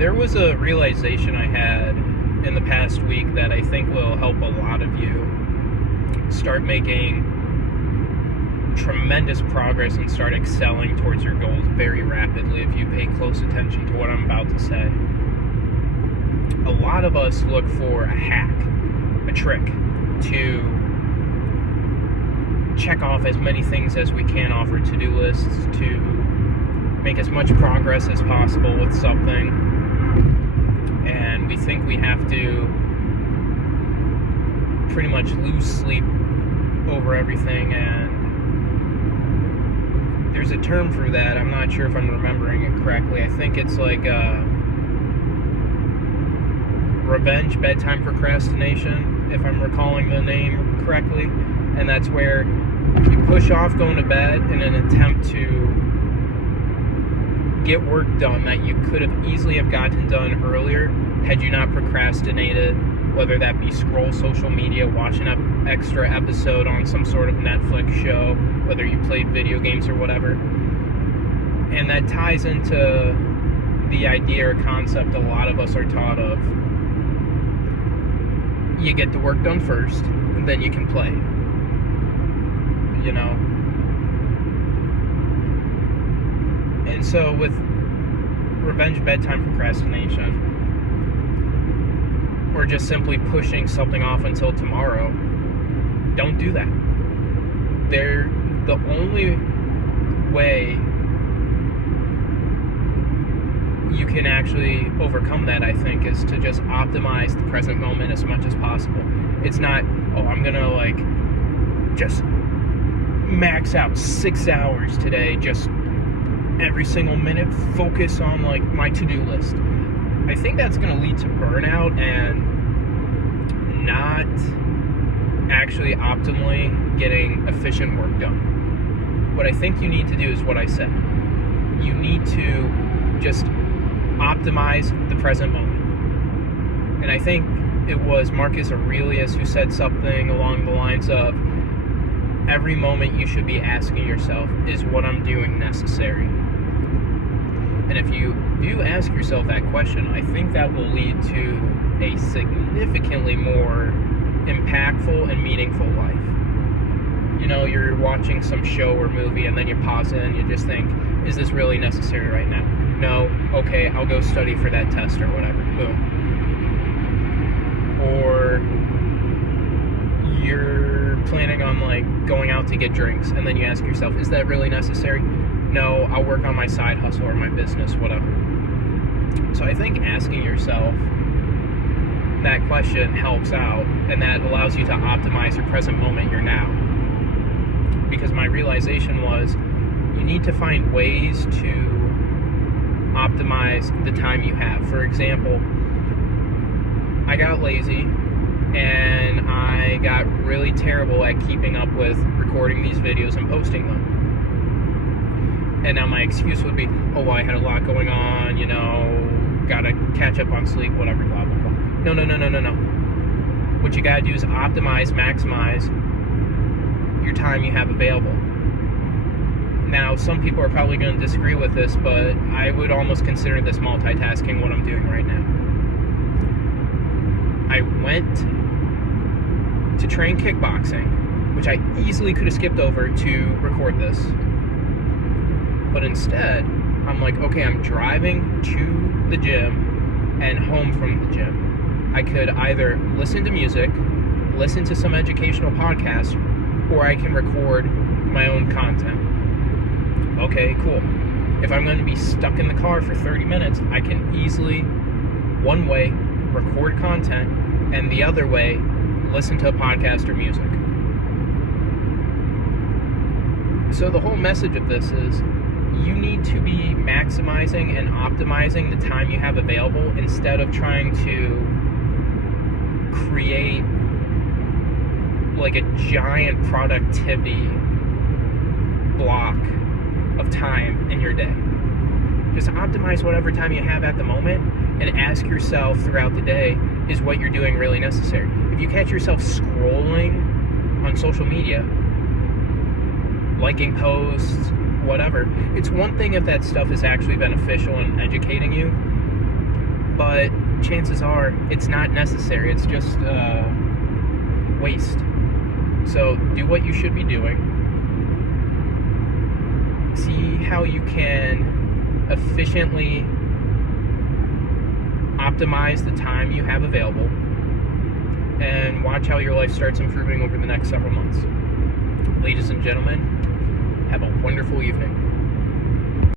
There was a realization I had in the past week that I think will help a lot of you start making tremendous progress and start excelling towards your goals very rapidly if you pay close attention to what I'm about to say. A lot of us look for a hack, a trick, to check off as many things as we can off our to-do lists, to make as much progress as possible with something, and we think we have to pretty much lose sleep over everything. And there's a term for that. I'm not sure if I'm remembering it correctly. I think it's like revenge bedtime procrastination, if I'm recalling the name correctly. And that's where you push off going to bed in an attempt to get work done that you could have easily have gotten done earlier had you not procrastinated, whether that be scroll social media, watching an extra episode on some sort of Netflix show, whether you played video games or whatever. And that ties into the idea or concept a lot of us are taught of. You get the work done first, and then you can play. You know? And so with revenge bedtime procrastination, or just simply pushing something off until tomorrow, don't do that. The only way you can actually overcome that, I think, is to just optimize the present moment as much as possible. It's not, I'm gonna just max out 6 hours today, just every single minute focus on my to-do list. I think that's going to lead to burnout and not actually optimally getting efficient work done. What I think you need to do is what I said. You need to just optimize the present moment. And I think it was Marcus Aurelius who said something along the lines of, every moment you should be asking yourself, is what I'm doing necessary? And if you do ask yourself that question, I think that will lead to a significantly more impactful and meaningful life. You know, you're watching some show or movie and then you pause it and you just think, is this really necessary right now? No? Okay, I'll go study for that test or whatever. Boom. Or you're planning on going out to get drinks and then you ask yourself, is that really necessary? No, I'll work on my side hustle or my business, whatever. So I think asking yourself that question helps out, and that allows you to optimize your present moment, your now. Because my realization was, you need to find ways to optimize the time you have. For example, I got lazy and I got really terrible at keeping up with recording these videos and posting them. And now my excuse would be, I had a lot going on, gotta catch up on sleep, whatever, blah, blah, blah. No. What you gotta do is optimize, maximize your time you have available. Now, some people are probably gonna disagree with this, but I would almost consider this multitasking, what I'm doing right now. I went to train kickboxing, which I easily could have skipped over to record this. But instead, I'm I'm driving to the gym and home from the gym. I could either listen to music, listen to some educational podcasts, or I can record my own content. Okay, cool. If I'm going to be stuck in the car for 30 minutes, I can easily, one way, record content, and the other way, listen to a podcast or music. So the whole message of this is, you need to be maximizing and optimizing the time you have available instead of trying to create a giant productivity block of time in your day. Just optimize whatever time you have at the moment and ask yourself throughout the day, is what you're doing really necessary? If you catch yourself scrolling on social media, liking posts, whatever, it's one thing if that stuff is actually beneficial and educating you, but chances are it's not necessary. It's just waste. So do what you should be doing. See how you can efficiently optimize the time you have available, and watch how your life starts improving over the next several months. Ladies and gentlemen, have a wonderful evening.